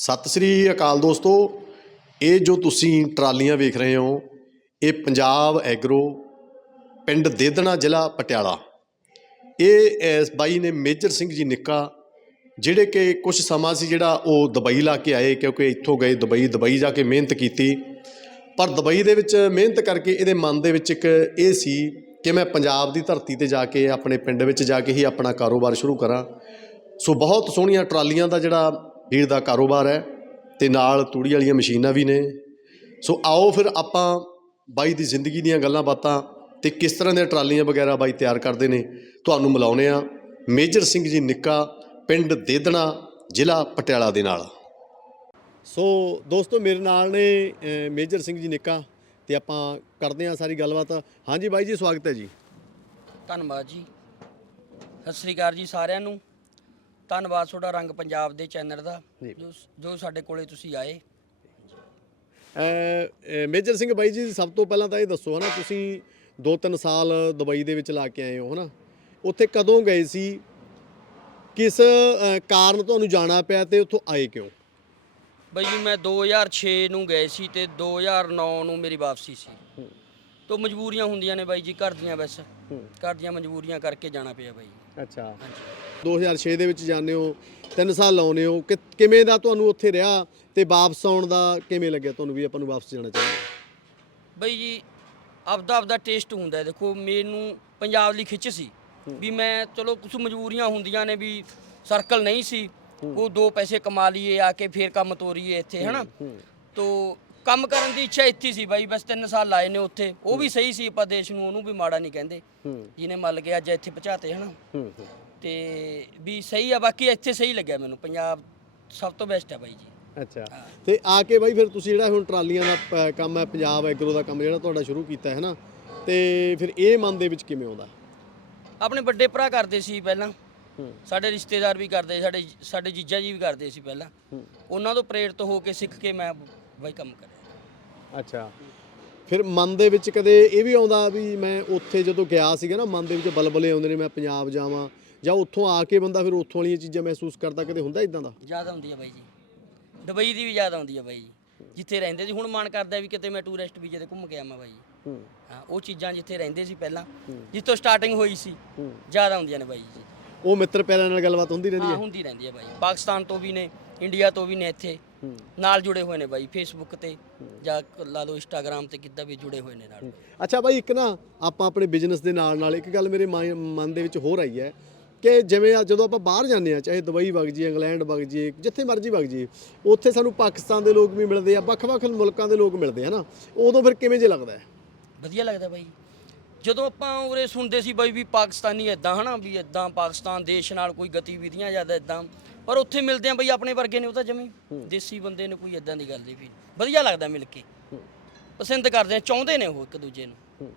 ਸਤਿ ਸ੍ਰੀ ਅਕਾਲ ਦੋਸਤੋ। ਇਹ ਜੋ ਤੁਸੀਂ ਟਰਾਲੀਆਂ ਵੇਖ ਰਹੇ ਹੋ, ਇਹ ਪੰਜਾਬ ਐਗਰੋ ਪਿੰਡ ਦੇਦਣਾ ਜ਼ਿਲ੍ਹਾ ਪਟਿਆਲਾ। ਇਹ, ਇਸ ਬਾਈ ਨੇ ਮੇਜਰ ਸਿੰਘ ਜੀ ਨਿੱਕਾ, ਜਿਹੜੇ ਕਿ ਕੁਝ ਸਮਾਂ ਸੀ ਜਿਹੜਾ ਉਹ ਦੁਬਈ ਲਾ ਕੇ ਆਏ ਕਿਉਂਕਿ ਇੱਥੋਂ ਗਏ ਦੁਬਈ ਦੁਬਈ ਜਾ ਕੇ ਮਿਹਨਤ ਕੀਤੀ। ਪਰ ਦੁਬਈ ਦੇ ਵਿੱਚ ਮਿਹਨਤ ਕਰਕੇ ਇਹਦੇ ਮਨ ਦੇ ਵਿੱਚ ਇੱਕ ਇਹ ਸੀ ਕਿ ਮੈਂ ਪੰਜਾਬ ਦੀ ਧਰਤੀ ਤੇ ਜਾ ਕੇ ਆਪਣੇ ਪਿੰਡ ਵਿੱਚ ਜਾ ਕੇ ਹੀ ਆਪਣਾ ਕਾਰੋਬਾਰ ਸ਼ੁਰੂ ਕਰਾਂ। ਸੋ ਬਹੁਤ ਸੋਹਣੀਆਂ ਟਰਾਲੀਆਂ ਦਾ ਜਿਹੜਾ ਵੀਰ ਦਾ ਕਾਰੋਬਾਰ ਹੈ ਤੇ ਨਾਲ ਤੂੜੀ ਵਾਲੀਆਂ ਮਸ਼ੀਨਾਂ ਵੀ ਨੇ। ਸੋ ਆਓ ਫਿਰ ਆਪਾਂ ਬਾਈ ਦੀ ਜ਼ਿੰਦਗੀ ਦੀਆਂ ਗੱਲਾਂ ਬਾਤਾਂ ਤੇ ਕਿਸ ਤਰ੍ਹਾਂ ਦੀਆਂ ਟਰਾਲੀਆਂ ਵਗੈਰਾ ਬਾਈ ਤਿਆਰ ਕਰਦੇ ਨੇ ਤੁਹਾਨੂੰ ਮਿਲਾਉਨੇ ਆ ਮੇਜਰ ਸਿੰਘ ਜੀ ਨਿੱਕਾ, ਪਿੰਡ ਦੇਦਣਾ, ਜ਼ਿਲ੍ਹਾ ਪਟਿਆਲਾ ਦੇ ਨਾਲ। ਸੋ ਦੋਸਤੋ, ਮੇਰੇ ਨਾਲ ਨੇ ਮੇਜਰ ਸਿੰਘ ਜੀ ਨਿੱਕਾ ਤੇ ਆਪਾਂ ਕਰਦੇ ਆ ਸਾਰੀ ਗੱਲਬਾਤ। ਹਾਂਜੀ ਬਾਈ ਜੀ, ਸਵਾਗਤ ਹੈ ਜੀ। ਧੰਨਵਾਦ ਜੀ। ਸਤਿ ਸ੍ਰੀ ਅਕਾਲ ਜੀ ਸਾਰਿਆਂ ਨੂੰ। ਧੰਨਵਾਦ ਤੁਹਾਡਾ ਰੰਗ ਪੰਜਾਬ ਦੇ ਚੈਨਲ ਦਾ ਜੀ। ਜੋ ਜੋ ਸਾਡੇ ਕੋਲੇ ਤੁਸੀਂ ਆਏ। ਮੇਜਰ ਸਿੰਘ ਬਾਈ ਜੀ ਸਭ ਤੋਂ ਪਹਿਲਾਂ ਤਾਂ ਇਹ ਦੱਸੋ ਹਨਾ ਤੁਸੀਂ 2-3 ਸਾਲ ਦੁਬਈ ਦੇ ਵਿੱਚ ਲਾ ਕੇ ਆਏ ਹੋ ਹਨਾ। ਉੱਥੇ ਕਦੋਂ ਗਏ ਸੀ? ਕਿਸ ਕਾਰਨ ਤੁਹਾਨੂੰ ਜਾਣਾ ਪਿਆ ਤੇ ਉੱਥੋਂ ਆਏ ਕਿਉਂ? ਬਈ ਜੀ ਮੈਂ 2006 ਨੂੰ ਗਏ ਸੀ ਤੇ 2009 ਨੂੰ ਮੇਰੀ ਵਾਪਸੀ ਸੀ। ਤੋਂ ਮਜਬੂਰੀਆਂ ਹੁੰਦੀਆਂ ਨੇ ਬਾਈ ਜੀ ਘਰ ਦੀਆਂ ਬਸ। ਘਰ ਦੀਆਂ ਮਜਬੂਰੀਆਂ ਕਰਕੇ ਜਾਣਾ ਪਿਆ ਬਾਈ ਅੱਛਾ। ਹਾਂਜੀ। 2006 ਦੇ ਵਿੱਚ ਜਾਂਦੇ ਹੋ 3 ਸਾਲ ਲਾਉਨੇ ਹੋ ਕਿ ਕਿਵੇਂ ਦਾ ਤੁਹਾਨੂੰ ਉੱਥੇ ਰਿਹਾ ਤੇ ਵਾਪਸ ਆਉਣ ਦਾ ਕਿਵੇਂ ਲੱਗਿਆ ਤੁਹਾਨੂੰ ਵੀ ਆਪਾਂ ਨੂੰ ਵਾਪਸ ਜਾਣਾ ਚਾਹੀਦਾ? ਬਈ ਜੀ ਆਪਦਾ ਆਪਦਾ ਟੇਸਟ ਹੁੰਦਾ। ਦੇਖੋ ਮੈਨੂੰ ਪੰਜਾਬ ਲਈ ਖਿੱਚ ਸੀ ਵੀ ਮੈਂ ਚਲੋ ਕੁਝ ਮਜਬੂਰੀਆਂ ਹੁੰਦੀਆਂ ਨੇ ਵੀ ਸਰਕਲ ਨਹੀਂ ਸੀ। ਉਹ ਦੋ ਪੈਸੇ ਕਮਾ ਲਈਏ ਆ ਕੇ ਫੇਰ ਕੰਮ ਤੋਰੀਏ ਇੱਥੇ ਹਨਾ? ਤੋ ਕੰਮ ਕਰਨ ਦੀ ਇੱਛਾ ਇੱਥੇ ਸੀ ਬਾਈ ਬਸ 3 ਸਾਲ ਲਾਏ ਨੇ ਉੱਥੇ। ਉਹ ਵੀ ਸਹੀ ਸੀ ਆਪਾਂ ਦੇਸ਼ ਨੂੰ ਉਹਨੂੰ ਵੀ ਮਾੜਾ ਨਹੀਂ ਕਹਿੰਦੇ। ਜਿਹਨੇ ਮੱਲ ਕੇ ਅੱਜ ਇੱਥੇ ਪਹੁੰਚਾਤੇ ਹਨਾ? ਤੇ ਵੀ ਸਹੀ ਆ ਬਾਕੀ ਇੱਥੇ ਸਹੀ ਲੱਗਿਆ ਮੈਨੂੰ। ਪੰਜਾਬ ਸਭ ਤੋਂ ਬੈਸਟ ਹੈ ਬਾਈ ਜੀ। ਅੱਛਾ। ਤੇ ਆ ਕੇ ਬਾਈ ਫਿਰ ਤੁਸੀਂ ਜਿਹੜਾ ਹੁਣ ਟਰਾਲੀਆਂ ਦਾ ਪ- ਕੰਮ ਹੈ ਪੰਜਾਬ ਐਗਰੋ ਦਾ ਕੰਮ ਜਿਹੜਾ ਤੁਹਾਡਾ ਸ਼ੁਰੂ ਕੀਤਾ ਹੈ ਨਾ ਤੇ ਫਿਰ ਇਹ ਮਨ ਦੇ ਵਿੱਚ ਕਿਵੇਂ ਆਉਂਦਾ? ਆਪਣੇ ਵੱਡੇ ਭਰਾ ਕਰਦੇ ਸੀ ਪਹਿਲਾਂ। ਹੂੰ। ਸਾਡੇ ਰਿਸ਼ਤੇਦਾਰ ਵੀ ਕਰਦੇ ਸੀ, ਸਾਡੇ ਸਾਡੇ ਜੀਜਾ ਜੀ ਵੀ ਕਰਦੇ ਸੀ ਪਹਿਲਾਂ। ਹੂੰ। ਉਹਨਾਂ ਤੋਂ ਪ੍ਰੇਰਿਤ ਹੋ ਕੇ ਸਿੱਖ ਕੇ ਮੈਂ ਬਾਈ ਕੰਮ ਕਰਿਆ। ਅੱਛਾ। ਫਿਰ ਮਨ ਦੇ ਵਿੱਚ ਕਦੇ ਇਹ ਵੀ ਆਉਂਦਾ ਵੀ ਮੈਂ ਉੱਥੇ ਜਦੋਂ ਗਿਆ ਸੀਗਾ ਨਾ ਮਨ ਦੇ ਵਿੱਚ ਬਲਬਲੇ ਆਉਂਦੇ ਨੇ ਮੈਂ ਪੰਜਾਬ ਜਾਵਾਂ ਜਾਂ ਉੱਥੋਂ ਆ ਕੇ ਬੰਦਾ ਫਿਰ ਉੱਥੋਂ ਵਾਲੀਆਂ ਚੀਜ਼ਾਂ ਮਹਿਸੂਸ ਕਰਦਾ ਕਦੇ ਹੁੰਦਾ ਇਦਾਂ ਦਾ? ਯਾਦ ਆਉਂਦੀ ਹੈ ਬਾਈ ਜੀ। ਦੁਬਈ ਦੀ ਵੀ ਯਾਦ ਆਉਂਦੀ ਹੈ ਬਾਈ ਜੀ। ਜਿੱਥੇ ਰਹਿੰਦੇ ਸੀ ਹੁਣ ਮਨ ਕਰਦਾ ਵੀ ਕਿਤੇ ਮੈਂ ਟੂਰਿਸਟ ਵੀਜ਼ੇ ਤੇ ਘੁੰਮ ਕੇ ਆਵਾਂ ਬਾਈ ਜੀ। ਹੂੰ। ਉਹ ਚੀਜ਼ਾਂ ਜਿੱਥੇ ਰਹਿੰਦੇ ਸੀ ਪਹਿਲਾਂ ਜਿੱਥੋਂ ਸਟਾਰਟਿੰਗ ਹੋਈ ਸੀ ਯਾਦ ਆਉਂਦੀਆਂ ਨੇ ਬਾਈ ਜੀ। ਉਹ ਮਿੱਤਰ ਪਿਆਰਿਆਂ ਨਾਲ ਗੱਲਬਾਤ ਹੁੰਦੀ ਰਹਿੰਦੀ ਹਾਂ ਹੈ? ਹੁੰਦੀ ਰਹਿੰਦੀ ਹੈ ਬਾਈ ਪਾਕਿਸਤਾਨ ਤੋਂ ਵੀ ਨੇ ਇੰਡੀਆ ਤੋਂ ਵੀ ਨੇ ਇੱਥੇ। ਨਾਲ ਜੁੜੇ ਹੋਏ ਨੇ ਬਾਈ ਫੇਸਬੁੱਕ ਤੇ ਜਾਂ ਲਾ ਲਓ ਇੰਸਟਾਗ੍ਰam ਤੇ ਕਿੱਦਾਂ ਵੀ ਜੁੜੇ ਹੋਏ ਨੇ ਨਾਲ। ਅੱਛਾ ਬਾਈ ਇੱਕ ਨਾ ਆਪਾਂ ਆਪਣੇ ਬਿਜ਼ਨਸ ਦੇ ਨਾਲ ਨਾਲ ਇੱਕ ਗੱਲ ਮੇਰੇ ਮਨ ਦੇ ਵਿੱਚ ਹੋਰ ਆਈ ਹੈ। ਕਿ ਜਿਵੇਂ ਆ ਜਦੋਂ ਆਪਾਂ ਬਾਹਰ ਜਾਂਦੇ ਆ ਚਾਹੇ ਦੁਬਈ ਵਗ ਜੀ ਇੰਗਲੈਂਡ ਵਗ ਜੀ ਜਿੱਥੇ ਮਰਜ਼ੀ ਵਗ ਜੀ ਉੱਥੇ ਸਾਨੂੰ ਪਾਕਿਸਤਾਨ ਦੇ ਲੋਕ ਵੀ ਮਿਲਦੇ ਆ ਵੱਖ-ਵੱਖ ਮੁਲਕਾਂ ਦੇ ਲੋਕ ਮਿਲਦੇ ਆ ਨਾ ਉਦੋਂ ਫਿਰ ਕਿਵੇਂ ਜੇ ਲੱਗਦਾ ਹੈ? ਵਧੀਆ ਲੱਗਦਾ ਬਾਈ। ਜਦੋਂ ਆਪਾਂ ਉਰੇ ਸੁਣਦੇ ਸੀ ਬਾਈ ਵੀ ਪਾਕਿਸਤਾਨੀ ਇਦਾਂ ਹਨਾ ਵੀ ਇਦਾਂ ਪਾਕਿਸਤਾਨ ਦੇਸ਼ ਨਾਲ ਕੋਈ ਗਤੀਵਿਧੀਆਂ ਜ਼ਿਆਦਾ ਇਦਾਂ ਪਰ ਉੱਥੇ ਮਿਲਦੇ ਆ ਬਈ ਆਪਣੇ ਵਰਗੇ ਨੇ ਉਹ ਤਾਂ ਜਮੀ ਦੇਸੀ ਬੰਦੇ ਨੇ ਕੋਈ ਇਦਾਂ ਦੀ ਗੱਲ ਨਹੀਂ ਵੀ। ਵਧੀਆ ਲੱਗਦਾ ਮਿਲ ਕੇ। ਪਸੰਦ ਕਰਦੇ ਆ ਚਾਹੁੰਦੇ ਨੇ ਉਹ ਇੱਕ ਦੂਜੇ ਨੂੰ।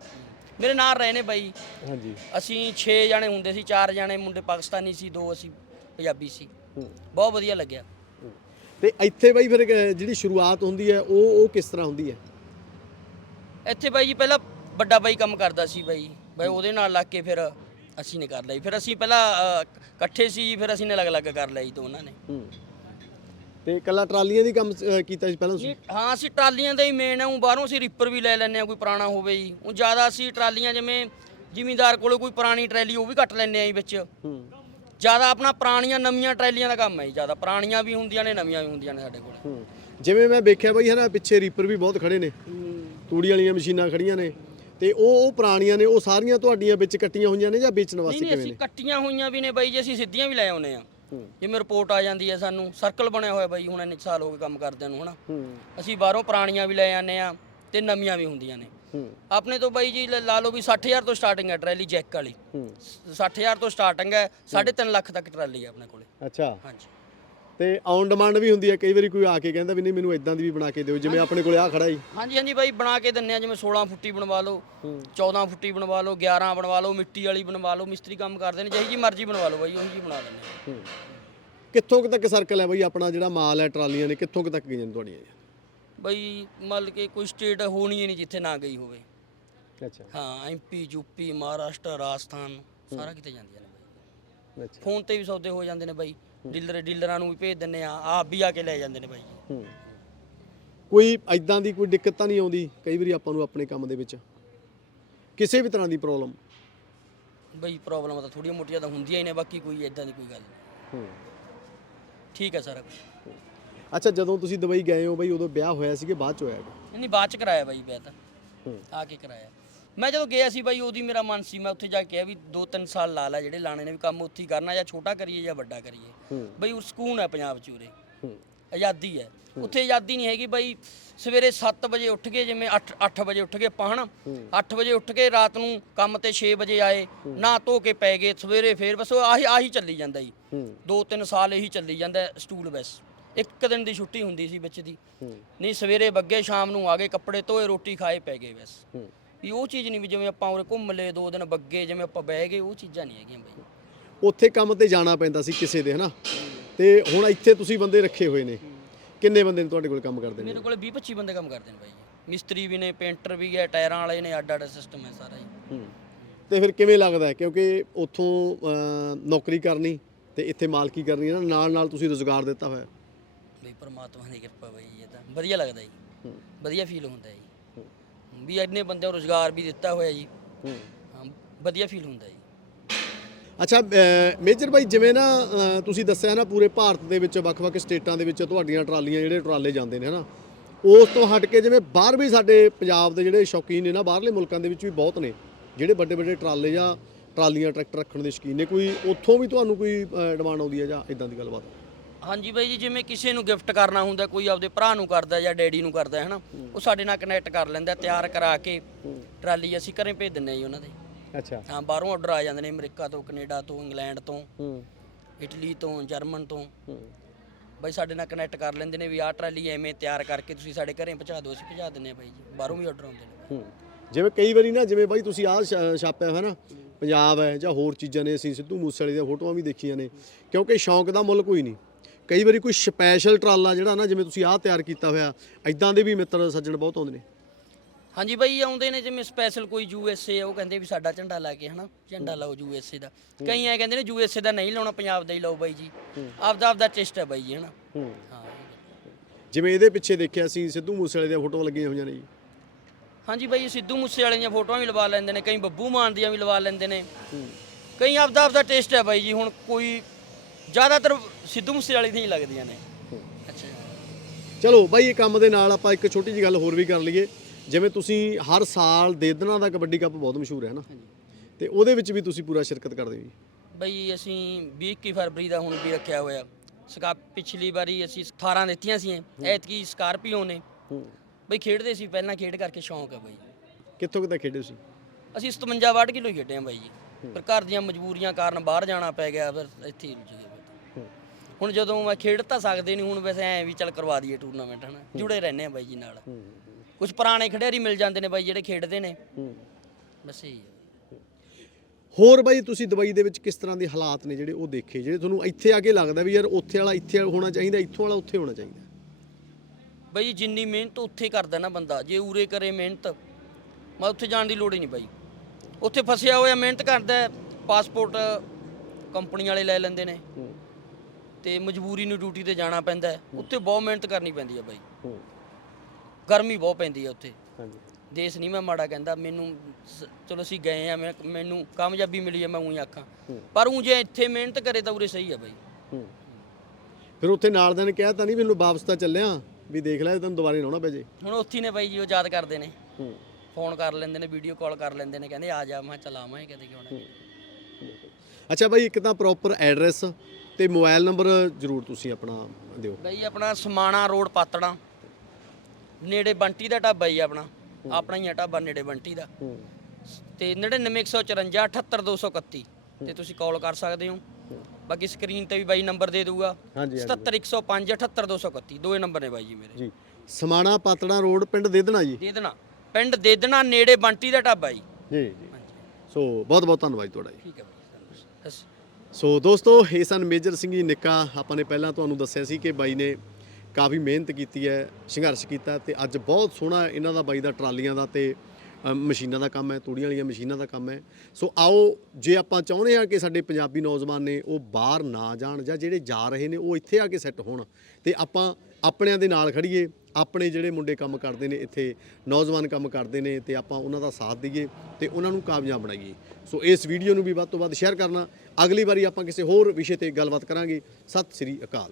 ਮੇਰੇ ਨਾਲ ਰਹੇ ਨੇ ਬਾਈ। ਹਾਂਜੀ। ਅਸੀਂ 6 ਜਾਣੇ ਹੁੰਦੇ ਸੀ 4 ਜਾਣੇ ਮੁੰਡੇ ਪਾਕਿਸਤਾਨੀ ਸੀ ਦੋ ਅਸੀਂ ਪੰਜਾਬੀ ਸੀ। ਬਹੁਤ ਵਧੀਆ ਲੱਗਿਆ। ਤੇ ਇੱਥੇ ਬਾਈ ਫਿਰ ਜਿਹੜੀ ਸ਼ੁਰੂਆਤ ਹੁੰਦੀ ਹੈ ਉਹ ਉਹ ਕਿਸ ਤਰ੍ਹਾਂ ਹੁੰਦੀ ਹੈ? ਇੱਥੇ ਬਾਈ ਜੀ ਪਹਿਲਾਂ ਵੱਡਾ ਬਾਈ ਕੰਮ ਕਰਦਾ ਸੀ ਬਾਈ। ਬਾਈ ਉਹਦੇ ਨਾਲ ਲੱਗ ਕੇ ਫਿਰ ਅਸੀਂ ਨੇ ਕਰ ਲਈ। ਫਿਰ ਅਸੀਂ ਪਹਿਲਾਂ ਇਕੱਠੇ ਸੀ ਫਿਰ ਅਸੀਂ ਨੇ ਅਲੱਗ-ਅਲੱਗ ਕਰ ਲਈ ਦੋਨਾਂ ਨੇ। ਤੇ ਕੱਲਾ ਟਰਾਲੀਆਂ ਦੀ ਕੰਮ ਕੀਤਾ ਸੀ ਪਹਿਲਾਂ ਤੁਸੀਂ? ਜੀ, ਹਾਂ ਅਸੀਂ ਟਰਾਲੀਆਂ ਦਾ ਹੀ ਮੇਨ ਹੈ ਉਹ ਬਾਹਰੋਂ ਅਸੀਂ ਰਿਪਰ ਵੀ ਲੈ ਲੈਂਦੇ ਆ ਕੋਈ ਪੁਰਾਣਾ ਹੋਵੇ ਜੀ। ਉਹ ਜ਼ਿਆਦਾ ਅਸੀਂ ਟਰਾਲੀਆਂ ਜਿਵੇਂ ਜ਼ਿਮੀਂਦਾਰ ਕੋਲੇ ਕੋਈ ਪੁਰਾਣੀ ਟਰੈਲੀ ਉਹ ਵੀ ਕੱਟ ਲੈਂਦੇ ਆ ਜੀ ਵਿੱਚ। ਹੂੰ। ਜ਼ਿਆਦਾ ਆਪਣਾ ਪੁਰਾਣੀਆਂ ਨਵੀਆਂ ਟਰੈਲੀਆਂ ਦਾ ਕੰਮ ਹੈ ਜੀ ਜ਼ਿਆਦਾ। ਪੁਰਾਣੀਆਂ ਵੀ ਹੁੰਦੀਆਂ ਨੇ ਨਵੀਆਂ ਵੀ ਹੁੰਦੀਆਂ ਨੇ ਸਾਡੇ ਕੋਲ। ਹੂੰ। ਜਿਵੇਂ ਮੈਂ ਵੇਖਿਆ ਬਾਈ ਹਨਾ ਪਿੱਛੇ ਰੀਪਰ ਵੀ ਬਹੁਤ ਖੜੇ ਨੇ। ਤੂੜੀ ਵਾਲੀਆਂ ਮਸ਼ੀਨਾਂ ਖੜੀਆਂ ਨੇ। ਤੇ ਉਹ ਉਹ ਪੁਰਾਣੀਆਂ ਨੇ ਉਹ ਸਾਰੀਆਂ ਤੁਹਾਡੀਆਂ ਵਿੱਚ ਕੱਟੀਆਂ ਹੋਈਆਂ ਨੇ ਜਾਂ ਵੇਚਣ ਨਹੀਂ ਵਾਸਤੇ ਨਹੀਂ ਕਿਵੇਂ ਅਸੀਂ ਨੇ? ਕੱਟੀਆਂ ਹੋਈਆਂ ਵੀ ਨੇ ਬਾਈ ਜੀ ਅਸੀਂ ਸਿੱਧੀਆਂ ਵੀ ਲੈ ਆਉਨੇ ਆ ਜਿਵੇਂ ਰਿਪੋਰਟ ਆ ਜਾਂਦੀ ਹੈ ਸਾਨੂੰ ਸਰਕਲ ਬਣਿਆ ਹੋਇਆ ਬਾਈ ਹੁਣ ਇੰਨੇ ਸਾਲ ਹੋ ਗਏ ਕੰਮ ਕਰਦਿਆਂ ਨੂੰ ਹਨਾ? ਅਸੀਂ ਬਾਹਰੋਂ ਪੁਰਾਣੀਆਂ ਵੀ ਲੈ ਆਨੇ ਆ ਤੇ ਨਵੀਆਂ ਵੀ ਹੁੰਦੀਆਂ ਨੇ। ਆਪਣੇ ਤੋਂ ਬਾਈ ਜੀ ਲ- ਲਾ ਲਓ ਵੀ 60000 ਤੋਂ ਸਟਾਰਟਿੰਗ ਹੈ ਟਰੈਲੀ ਜੈਕ ਵਾਲੀ। ਹੂੰ। 60000 ਤੋਂ ਸਟਾਰਟਿੰਗ ਹੈ 3.5 ਲੱਖ ਤੱਕ ਟਰਾਲੀ ਹੈ ਆਪਣੇ ਕੋਲੇ। ਅੱਛਾ। ਹਾਂਜੀ। ਤੇ ਔਨ ਡਿਮਾਂਡ ਵੀ ਹੁੰਦੀ ਹੈ ਕਈ ਵਾਰੀ ਕੋਈ ਆ ਕੇ ਕਹਿੰਦਾ ਵੀ ਨਹੀਂ ਮੈਨੂੰ ਇਦਾਂ ਦੀ ਵੀ ਬਣਾ ਕੇ ਦਿਓ ਜਿਵੇਂ ਆਪਣੇ ਕੋਲੇ ਆ ਖੜਾ ਜੀ। ਹਾਂਜੀ ਹਾਂਜੀ ਬਾਈ ਬਣਾ ਕੇ ਦਿੰਨੇ ਆ ਜਿਵੇਂ 16 ਫੁੱਟੀ ਬਣਵਾ ਲਓ 14 ਫੁੱਟੀ ਬਣਵਾ ਲਓ 11 ਬਣਵਾ ਲਓ ਮਿੱਟੀ ਵਾਲੀ ਬਣਵਾ ਲਓ ਮਿਸਤਰੀ ਕੰਮ ਕਰਦੇ ਨੇ ਜਿਹੀ ਜੀ ਮਰਜ਼ੀ ਬਣਵਾ ਲਓ ਬਾਈ ਉਹੀ ਜੀ ਬਣਾ ਦਿੰਨੇ ਕਿੱਥੋਂ ਤੱਕ ਸਰਕਲ ਹੈ ਬਈ ਆਪਣਾ ਜਿਹੜਾ ਮਾਲ ਹੈ ਟਰਾਲੀਆਂ ਨੇ ਕਿੱਥੋਂ ਤੱਕ ਗਈਆਂ ਤੁਹਾਡੀਆਂ ਬਈ ਮੰਨ ਕੇ ਕੋਈ ਸਟੇਟ ਹੋਣੀ ਹੀ ਨਹੀਂ ਜਿੱਥੇ ਨਾ ਗਈ ਹੋਵੇ। ਅੱਛਾ। ਹਾਂ ਐਮਪੀ ਯੂਪੀ ਮਹਾਰਾਸ਼ਟਰ ਰਾਜਸਥਾਨ ਸਾਰਾ ਕਿਤੇ ਜਾਂਦੀਆਂ ਨੇ ਬਾਈ। ਅੱਛਾ। ਫੋਨ ਤੇ ਵੀ ਸੌਦੇ ਹੋ ਜਾਂਦੇ ਨੇ ਬਾਈ। ਡੀਲਰ ਡੀਲਰਾਂ ਨੂੰ ਵੀ ਭੇਜ ਦਿੰਨੇ ਆ ਆਪ ਵੀ ਆ ਕੇ ਲੈ ਜਾਂਦੇ ਨੇ ਬਾਈ। ਜੀ ਕੋਈ ਐਦਾਂ ਦੀ ਕੋਈ ਦਿੱਕਤ ਤਾਂ ਨਹੀਂ ਆਉਂਦੀ ਕਈ ਵਾਰੀ ਆਪਾਂ ਨੂੰ ਆਪਣੇ ਕੰਮ ਦੇ ਵਿੱਚ? ਕਿਸੇ ਵੀ ਤਰ੍ਹਾਂ ਦੀ ਪ੍ਰੋਬਲਮ ਬਈ ਪ੍ਰੋਬਲਮ ਤਾਂ ਥੋੜੀਆਂ ਮੋਟੀਆਂ ਤਾਂ ਹੁੰਦੀਆਂ ਹੀ ਨੇ ਬਾਕੀ ਕੋਈ ਇਦਾਂ ਦੀ ਕੋਈ ਗੱਲ ਨਹੀਂ। ਠੀਕ ਹੈ ਸਾਰਾ ਕੁਛ। ਅੱਛਾ ਜਦੋਂ ਤੁਸੀਂ ਦੁਬਈ ਗਏ ਹੋ ਬਈ ਉਦੋਂ ਵਿਆਹ ਹੋਇਆ ਸੀ ਕਿ ਬਾਅਦ ਚ ਹੋਇਆ ਹੈਗਾ ਨਹੀਂ ਬਾਅਦ ਚ ਕਰਾਇਆ ਬਾਈ ਵਿਆਹ ਤਾਂ। ਹੂੰ। ਆ ਕੇ ਕਰਾਇਆ। ਮੈਂ ਜਦੋਂ ਗਿਆ ਸੀ ਬਾਈ ਉਹਦੀ ਮੇਰਾ ਮਨ ਸੀ ਮੈਂ ਉੱਥੇ ਜਾ ਕੇ ਕਿਹਾ ਵੀ 2-3 ਸਾਲ ਲਾ ਲੈ ਜਿਹੜੇ ਲਾਣੇ ਨੇ ਵੀ ਕੰਮ ਉੱਥੇ ਹੀ ਕਰਨਾ ਜਾਂ ਛੋਟਾ ਕਰੀਏ ਜਾਂ ਵੱਡਾ ਕਰੀਏ। ਬਈ ਉਹ ਸਕੂਨ ਹੈ ਪੰਜਾਬ ਚ ਉਰੇ। ਆਜ਼ਾਦੀ ਹੈ। ਉੱਥੇ ਆਜ਼ਾਦੀ ਨਹੀਂ ਹੈਗੀ ਬਾਈ ਸਵੇਰੇ 7 ਵਜੇ ਉੱਠ ਕੇ ਜਿਵੇਂ 8 8 ਵਜੇ ਉੱਠ ਕੇ ਆਪਾਂ ਹਨਾ 8 ਵਜੇ ਉੱਠ ਕੇ ਰਾਤ ਨੂੰ ਕੰਮ ਤੇ 6 ਵਜੇ ਆਏ ਨਾ ਧੋ ਕੇ ਪੈ ਗਏ ਸਵੇਰੇ ਫੇਰ ਬਸ ਆਹੀ ਆਹੀ ਚੱਲੀ ਜਾਂਦਾ ਜੀ। ਹੂੰ। ਦੋ ਤਿੰਨ ਸਾਲ ਇਹੀ ਚੱਲੀ ਜਾਂਦਾ ਸਟੂਲ ਬਸ। ਇੱਕ ਦਿਨ ਦੀ ਛੁੱਟੀ ਹੁੰਦੀ ਸੀ ਵਿੱਚ ਦੀ। ਨਹੀਂ ਸਵੇਰੇ ਬੱਗੇ ਸ਼ਾਮ ਨੂੰ ਆ ਗਏ ਕੱਪੜੇ ਧੋਏ ਰੋਟੀ ਖਾਏ ਪੈ ਗਏ ਬਸ। ਵੀ ਉਹ ਚੀਜ਼ ਨਹੀਂ ਵੀ ਜਿਵੇਂ ਆਪਾਂ ਉਰੇ ਘੁੰਮ ਲਏ ਦੋ ਦਿਨ ਬੱਗੇ ਜਿਵੇਂ ਆਪਾਂ ਬਹਿ ਗਏ ਉਹ ਚੀਜ਼ਾਂ ਨਹੀਂ ਹੈਗੀਆਂ ਬਈ। ਉੱਥੇ ਕੰਮ ਤੇ ਜਾਣਾ ਪੈਂਦਾ ਸੀ ਕਿਸੇ ਦੇ ਹਨਾ? ਤੇ ਹੁਣ ਇੱਥੇ ਤੁਸੀਂ ਬੰਦੇ ਰੱਖੇ ਹੋਏ ਨੇ। ਕਿੰਨੇ ਬੰਦੇ ਨੇ ਤੁਹਾਡੇ ਕੋਲ ਕੰਮ ਕਰਦੇ ਨੇ? ਮੇਰੇ ਕੋਲੇ 20 25 ਬੰਦੇ ਕੰਮ ਕਰਦੇ ਨੇ ਬਾਈ ਮਿਸਤਰੀ ਵੀ ਨੇ ਪੇਂਟਰ ਵੀ ਹੈ ਟਾਇਰਾਂ ਵਾਲੇ ਨੇ ਅੱਡ ਅੱਡ ਸਿਸਟਮ ਹੈ ਸਾਰਾ ਹੂੰ। ਤੇ ਫਿਰ ਕਿਵੇਂ ਲੱਗਦਾ ਹੈ? ਕਿਉਂਕਿ ਉੱਥੋਂ ਅਹ, ਨੌਕਰੀ ਕਰਨੀ ਤੇ ਇੱਥੇ ਮਾਲਕੀ ਕਰਨੀ ਹੈ ਨਾ ਨਾਲ ਨਾਲ ਤੁਸੀਂ ਰੋਜ਼ਗਾਰ ਦਿੱਤਾ ਹੋਇਆ। ਬਈ ਪਰਮਾਤਮਾ ਦੀ ਕਿਰਪਾ ਬਾਈ ਇਹ ਤਾਂ ਵਧੀਆ ਲੱਗਦਾ ਜੀ। ਵਧੀਆ ਫੀਲ ਹੁੰਦਾ ਜੀ। ਵੀ ਇੰਨੇ ਬੰਦਿਆਂ ਨੂੰ ਰੋਜ਼ਗਾਰ ਵੀ ਦਿੱਤਾ ਹੋਇਆ ਜੀ। ਹੂੰ। ਵਧੀਆ ਫੀਲ ਹੁੰਦਾ ਜੀ। ਅੱਛਾ ਮੇਜਰ ਭਾਈ ਜਿਵੇਂ ਨਾ ਤੁਸੀਂ ਦੱਸਿਆ ਨਾ ਪੂਰੇ ਭਾਰਤ ਦੇ ਵਿੱਚ ਵੱਖ-ਵੱਖ ਸਟੇਟਾਂ ਦੇ ਵਿੱਚ ਤੁਹਾਡੀਆਂ ਟਰਾਲੀਆਂ ਜਿਹੜੇ ਟਰਾਲੇ ਜਾਂਦੇ ਨੇ ਹਨਾ? ਉਸ ਤੋਂ ਹਟ ਕੇ ਜਿਵੇਂ ਬਾਹਰ ਵੀ ਸਾਡੇ ਪੰਜਾਬ ਦੇ ਜਿਹੜੇ ਸ਼ੌਕੀਨ ਨੇ ਨਾ ਬਾਹਰਲੇ ਮੁਲਕਾਂ ਦੇ ਵਿੱਚ ਵੀ ਬਹੁਤ ਨੇ ਜਿਹੜੇ ਵੱਡੇ ਵੱਡੇ ਟਰਾਲੇ ਜਾਂ ਟਰਾਲੀਆਂ ਟਰੈਕਟਰ ਰੱਖਣ ਦੇ ਸ਼ੌਕੀਨ ਨੇ ਕੋਈ ਉੱਥੋਂ ਵੀ ਤੁਹਾਨੂੰ ਕੋਈ ਡਿਮਾਂਡ ਆਉਂਦੀ ਹੈ ਜਾਂ ਇਦਾਂ ਦੀ ਗੱਲਬਾਤ? ਹਾਂਜੀ ਬਾਈ ਜੀ ਜਿਵੇਂ ਕਿਸੇ ਨੂੰ ਗਿਫਟ ਕਰਨਾ ਹੁੰਦਾ ਕੋਈ ਆਪਦੇ ਭਰਾ ਨੂੰ ਕਰਦਾ ਜਾਂ ਡੈਡੀ ਨੂੰ ਕਰਦਾ ਹੈ ਹਨਾ ਉਹ ਸਾਡੇ ਨਾਲ ਕਨੈਕਟ ਕਰ ਲੈਂਦਾ ਤਿਆਰ ਕਰਾ ਕੇ ਟਰਾਲੀ ਅਸੀਂ ਘਰੇ ਭੇਜ ਦਿੰਨੇ ਆ ਜੀ ਉਹਨਾਂ ਦੇ। ਅੱਛਾ। ਹਾਂ ਬਾਹਰੋਂ ਆਰਡਰ ਆ ਜਾਂਦੇ ਨੇ ਅਮਰੀਕਾ ਤੋਂ ਕੈਨੇਡਾ ਤੋਂ ਇੰਗਲੈਂਡ ਤੋਂ ਹੂੰ। ਇਟਲੀ ਤੋਂ ਜਰਮਨ ਤੋਂ। ਬਾਈ ਸਾਡੇ ਨਾਲ ਕਨੈਕਟ ਕਰ ਲੈਂਦੇ ਨੇ ਵੀ ਆਹ ਟਰਾਲੀ ਐਵੇਂ ਤਿਆਰ ਕਰਕੇ ਤੁਸੀਂ ਸਾਡੇ ਘਰੇ ਪਹੁੰਚਾ ਦਿਓ ਅਸੀਂ ਪਹੁੰਚਾ ਦਿੰਨੇ ਆ ਬਾਈ ਜੀ। ਬਾਹਰੋਂ ਵੀ ਆਰਡਰ ਆਉਂਦੇ ਨੇ। ਹੂੰ। ਜਿਵੇਂ ਕਈ ਵਾਰੀ ਨਾ ਜਿਵੇਂ ਬਾਈ ਤੁਸੀਂ ਆਹ ਛਾ- ਛਾਪਿਆ ਹੈ ਨਾ ਪੰਜਾਬ ਹੈ ਜਾਂ ਹੋਰ ਚੀਜ਼ਾਂ ਨੇ ਅਸੀਂ ਸਿੱਧੂ ਮੂਸੇਵਾਲੇ ਦੀਆਂ ਫੋਟੋਆਂ ਵੀ ਦੇਖੀਆਂ ਨੇ ਕਿਉਂਕਿ ਸ਼ੌਂਕ ਦਾ ਮੁੱਲ ਕੋਈ ਨਹੀਂ। ਕਈ ਵਾਰੀ ਕੋਈ ਸਪੈਸ਼ਲ ਟਰਾਲਾ ਜਿਹੜਾ ਨਾ ਜਿਵੇਂ ਤੁਸੀਂ ਆਹ ਤਿਆਰ ਕੀਤਾ ਹੋਇਆ ਐਦਾਂ ਦੇ ਵੀ ਮਿੱਤਰ ਸੱਜਣ ਬਹੁਤ ਆਉਂਦੇ ਨੇ। ਹਾਂਜੀ ਬਾਈ ਆਉਂਦੇ ਨੇ ਜਿਵੇਂ ਸਪੈਸ਼ਲ ਕੋਈ ਯੂਐਸਏ ਉਹ ਕਹਿੰਦੇ ਵੀ ਸਾਡਾ ਝੰਡਾ ਲਾ ਕੇ ਹਨਾ ਝੰਡਾ ਲਾਓ ਯੂਐਸਏ ਦਾ। ਕਈ ਐ ਕਹਿੰਦੇ ਨੇ ਯੂਐਸਏ ਦਾ ਨਹੀਂ ਲਾਉਣਾ ਪੰਜਾਬ ਦਾ ਹੀ ਲਾਓ ਬਾਈ ਜੀ। ਆਪਦਾ ਆਪਦਾ ਚਿਸ਼ਟ ਹੈ ਬਾਈ ਜੀ ਹਨਾ। ਹੂੰ। ਜਿਵੇਂ ਇਹਦੇ ਪਿੱਛੇ ਦੇਖਿਆ ਸੀ ਸਿੱਧੂ ਮੂਸੇਵਾਲੇ ਦੀਆਂ ਫੋਟੋਆਂ ਲੱਗੀਆਂ ਹੋਈਆਂ ਨੇ ਜੀ। ਹਾਂਜੀ ਬਾਈ ਸਿੱਧੂ ਮੂਸੇ ਵਾਲੇ ਦੀਆਂ ਫੋਟੋਆਂ ਵੀ ਲਵਾ ਲੈਂਦੇ ਨੇ ਕਈ ਬੱਬੂ ਮਾਨ ਦੀਆਂ ਵੀ ਲਵਾ ਲੈਂਦੇ ਨੇ। ਕਈ ਆਪਦਾ ਆਪਦਾ ਟੇਸਟ ਹੈ ਬਾਈ ਜੀ ਹੁਣ ਕੋਈ ਜ਼ਿਆਦਾਤਰ ਸਿੱਧੂ ਮੂਸੇ ਵਾਲੇ ਦੀਆਂ ਹੀ ਲੱਗਦੀਆਂ ਨੇ। ਅੱਛਾ। ਚਲੋ ਬਾਈ ਇਹ ਕੰਮ ਦੇ ਨਾਲ ਆਪਾਂ ਇੱਕ ਛੋਟੀ ਜਿਹੀ ਗੱਲ ਹੋਰ ਵੀ ਕਰ ਲਈਏ। ਜਿਵੇਂ ਤੁਸੀਂ ਹਰ ਸਾਲ ਦੇਦਨਾ ਦਾ ਕਬੱਡੀ ਕੱਪ ਬਹੁਤ ਮਸ਼ਹੂਰ ਹੈ ਨਾ? ਤੇ ਉਹਦੇ ਵਿੱਚ ਵੀ ਤੁਸੀਂ ਪੂਰਾ ਸ਼ਿਰਕਤ ਕਰਦੇ ਹੋ ਜੀ? ਬਈ ਅਸੀਂ 20 21 ਫਰਵਰੀ ਦਾ ਹੁਣ ਵੀ ਰੱਖਿਆ ਹੋਇਆ। ਸਕਾ ਪਿਛਲੀ ਵਾਰੀ ਅਸੀਂ 18 ਦਿੱਤੀਆਂ ਸੀ। ਐਤਕੀ ਸਕਾਰਪੀਓ ਨੇ। ਬਈ ਖੇਡਦੇ ਸੀ। ਪਹਿਲਾਂ ਖੇਡ ਕਰਕੇ ਸ਼ੌਂਕ ਹੈ ਬਾਈ। ਕਿੱਥੋਂ ਕਿੱਥੇ ਖੇਡੇ ਸੀ ਅਸੀਂ 57 ਵਾਟ ਕਿਲੋ ਹੀ ਖੇਡੇ ਆ ਬਾਈ ਜੀ। ਪਰ ਘਰ ਦੀਆਂ ਮਜਬੂਰੀਆਂ ਕਾਰਨ ਬਾਹਰ ਜਾਣਾ ਪੈ ਗਿਆ। ਫਿਰ ਇੱਥੇ ਹੀ ਰੁੱਝ ਗਏ। ਫਿਰ ਤਾਂ। ਹੁਣ ਜਦੋਂ ਮੈਂ ਖੇਡ ਤਾਂ ਸਕਦੇ ਨਹੀਂ ਹੁਣ ਵੈਸੇ ਐ ਵੀ ਚੱਲ ਕਰਵਾ ਦਈਏ ਟੂਰਨਾਮੈਂਟ ਹਨਾ। ਜੁੜੇ ਰਹਿੰਦੇ ਆ ਬਾਈ ਜੀ ਨਾਲ। ਕੁਝ ਪੁਰਾਣੇ ਖਿਡਾਰੀ ਮਿਲ ਜਾਂਦੇ ਨੇ ਬਾਈ ਜਿਹੜੇ ਖੇਡਦੇ ਨੇ। ਬਸ ਇਹੀ ਹੈ ਹੋਰ ਬਾਈ ਤੁਸੀਂ ਦੁਬਈ ਦੇ ਵਿੱਚ ਕਿਸ ਤਰ੍ਹਾਂ ਦੇ ਹਾਲਾਤ ਨੇ ਜਿਹੜੇ ਉਹ ਦੇਖੇ? ਜਿਹੜੇ ਤੁਹਾਨੂੰ ਇੱਥੇ ਆ ਕੇ ਲੱਗਦਾ ਵੀ ਯਾਰ ਉੱਥੇ ਵਾਲਾ ਇੱਥੇ ਹੋਣਾ ਚਾਹੀਦਾ ਇੱਥੋਂ ਵਾਲਾ ਉੱਥੇ ਹੋਣਾ ਚਾਹੀਦਾ? ਬਈ ਜਿੰਨੀ ਮਿਹਨਤ ਉੱਥੇ ਕਰਦਾ ਨਾ ਬੰਦਾ ਜੇ ਉਰੇ ਕਰੇ ਮਿਹਨਤ ਮੈਂ ਉੱਥੇ ਜਾਣ ਦੀ ਲੋੜ ਹੀ ਨਹੀਂ ਬਾਈ। ਉੱਥੇ ਫਸਿਆ ਹੋਇਆ ਮਿਹਨਤ ਕਰਦਾ ਪਾਸਪੋਰਟ ਕੰਪਨੀ ਵਾਲੇ ਲੈ ਲੈਂਦੇ ਨੇ। ਤੇ ਮਜਬੂਰੀ ਨੂੰ ਡਿਊਟੀ ਤੇ ਜਾਣਾ ਪੈਂਦਾ ਹੈ। ਉੱਥੇ ਬਹੁਤ ਮਿਹਨਤ ਕਰਨੀ ਪੈਂਦੀ ਹੈ ਬਾਈ। ਹੂੰ। ਗਰਮੀ ਬਹੁਤ ਪੈਂਦੀ ਹੈ ਉੱਥੇ। ਹਾਂਜੀ। ਦੇਸ਼ ਨਹੀਂ ਮੈਂ ਮਾੜਾ ਕਹਿੰਦਾ ਮੈਨੂੰ ਸ- ਚਲੋ ਅਸੀਂ ਗਏ ਆ ਮੈਂ ਮੈਨੂੰ ਕਾਮਯਾਬੀ ਮਿਲੀ ਹੈ ਮੈਂ ਉਹੀ ਆਖਾਂ। ਪਰ ਉਹ ਜੇ ਇੱਥੇ ਮਿਹਨਤ ਕਰੇ ਤਾਂ ਉਰੇ ਸਹੀ ਹੈ ਬਾਈ। ਹੂੰ। ਫਿਰ ਉੱਥੇ ਨਾਲ ਦੇ ਨੇ ਕਿਹਾ ਤਾਂ ਨਹੀਂ ਮੈਨੂੰ ਵਾਪਸ ਤਾਂ ਚੱਲਿਆ ਵੀ ਦੇਖ ਲੈ ਤੈਨੂੰ ਦੁਬਾਰੇ ਨਾ ਆਉਣਾ ਪੈ ਜੇ। ਹੁਣ ਉੱਥੇ ਹੀ ਨੇ ਬਾਈ ਜੀ ਉਹ ਯਾਦ ਕਰਦੇ ਨੇ। ਹੂੰ। ਫੋਨ ਕਰ ਲੈਂਦੇ ਨੇ ਵੀਡੀਓ ਕਾਲ ਕਰ ਲੈਂਦੇ ਨੇ ਕਹਿੰਦੇ ਆ ਜਾ ਮੈਂ ਕਿਹਾ ਚੱਲ ਆਵਾਂਗੇ ਕਦੇ ਕਿਉਂ ਨਾ। ਅੱਛਾ ਬਾਈ ਇੱਕ ਤਾਂ ਪ੍ਰੋਪਰ ਐਡਰੈਸ ਤੇ ਮੋਬਾਈਲ ਨੰਬਰ ਜ਼ਰੂਰ ਤੁਸੀਂ ਆਪਣਾ ਦਿਓ। ਬਈ ਆਪਣਾ ਸਮਾਣਾ ਰੋਡ ਪਾਤੜਾ। ਨੇੜੇ ਬੰਟੀ ਦਾ ਢਾਬਾ ਹੀ ਆਪਣਾ। ਆਪਣਾ ਹੀ ਆ ਢਾਬਾ ਨੇੜੇ ਬੰਟੀ ਦਾ। ਤੇ 99154 78231 ਤੇ ਤੁਸੀਂ ਕਾਲ ਕਰ ਸਕਦੇ ਹੋ। ਬਾਕੀ ਸਕਰੀਨ ਤੇ ਵੀ ਬਾਈ ਨੰਬਰ ਦੇ ਦੂਗਾ ਹਾਂਜੀ 77105 78231 ਦੋਏ ਨੰਬਰ ਨੇ ਬਾਈ ਜੀ ਮੇਰੇ। ਜੀ। ਸਮਾਣਾ ਪਾਤੜਾ ਰੋਡ ਪਿੰਡ ਦੇਦਣਾ ਜੀ? ਦੇ ਦੇਣਾ ਪਿੰਡ ਦੇ ਦੇਣਾ ਨੇੜੇ ਬੰਟੀ ਦਾ ਢਾਬਾ ਜੀ। ਜੀ ਜੀ। ਸੋ ਬਹੁਤ ਬਹੁਤ ਧੰਨਵਾਦ ਤੁਹਾਡਾ ਜੀ। ਠੀਕ ਹੈ ਸੋ ਦੋਸਤੋ ਇਹ ਸਨ ਮੇਜਰ ਸਿੰਘ ਜੀ ਨਿੱਕਾ, ਆਪਾਂ ਨੇ ਪਹਿਲਾਂ ਤੁਹਾਨੂੰ ਦੱਸਿਆ ਸੀ ਕਿ ਬਾਈ ਨੇ ਕਾਫੀ ਮਿਹਨਤ ਕੀਤੀ ਹੈ, ਸੰਘਰਸ਼ ਕੀਤਾ ਤੇ ਅੱਜ ਬਹੁਤ ਸੋਹਣਾ ਇਹਨਾਂ ਦਾ ਬਾਈ ਦਾ ਟਰਾਲੀਆਂ ਦਾ ਤੇ ਮਸ਼ੀਨਾਂ ਦਾ ਕੰਮ ਹੈ, ਤੂੜੀਆਂ ਵਾਲੀਆਂ ਮਸ਼ੀਨਾਂ ਦਾ ਕੰਮ ਹੈ। ਸੋ ਆਓ, ਜੇ ਆਪਾਂ ਚਾਹੁੰਦੇ ਆ ਕਿ ਸਾਡੇ ਪੰਜਾਬੀ ਨੌਜਵਾਨ ਨੇ ਉਹ ਬਾਹਰ ਨਾ ਜਾਣ ਜਾਂ ਜਿਹੜੇ ਜਾ ਰਹੇ ਨੇ ਉਹ ਇੱਥੇ ਆ ਕੇ ਸੈੱਟ ਹੋਣ ਤੇ ਆਪਾਂ ਆਪਣਿਆਂ ਦੇ ਨਾਲ ਖੜੀਏ ਆਪਣੇ ਜਿਹੜੇ ਮੁੰਡੇ ਕੰਮ ਕਰਦੇ ਨੇ, ਇੱਥੇ ਨੌਜਵਾਨ ਕੰਮ ਕਰਦੇ ਨੇ ਤੇ ਆਪਾਂ ਉਹਨਾਂ ਦਾ ਸਾਥ ਦਈਏ ਤੇ ਉਹਨਾਂ ਨੂੰ ਕਾਮਯਾਬ ਬਣਾਈਏ। ਸੋ ਇਸ ਵੀਡੀਓ ਨੂੰ ਵੀ ਵੱਧ ਤੋਂ ਵੱਧ ਸ਼ੇਅਰ ਕਰਨਾ। ਅਗਲੀ ਵਾਰੀ ਆਪਾਂ ਕਿਸੇ ਹੋਰ ਵਿਸ਼ੇ ਤੇ ਗੱਲਬਾਤ ਕਰਾਂਗੇ। ਸਤਿ ਸ੍ਰੀ ਅਕਾਲ।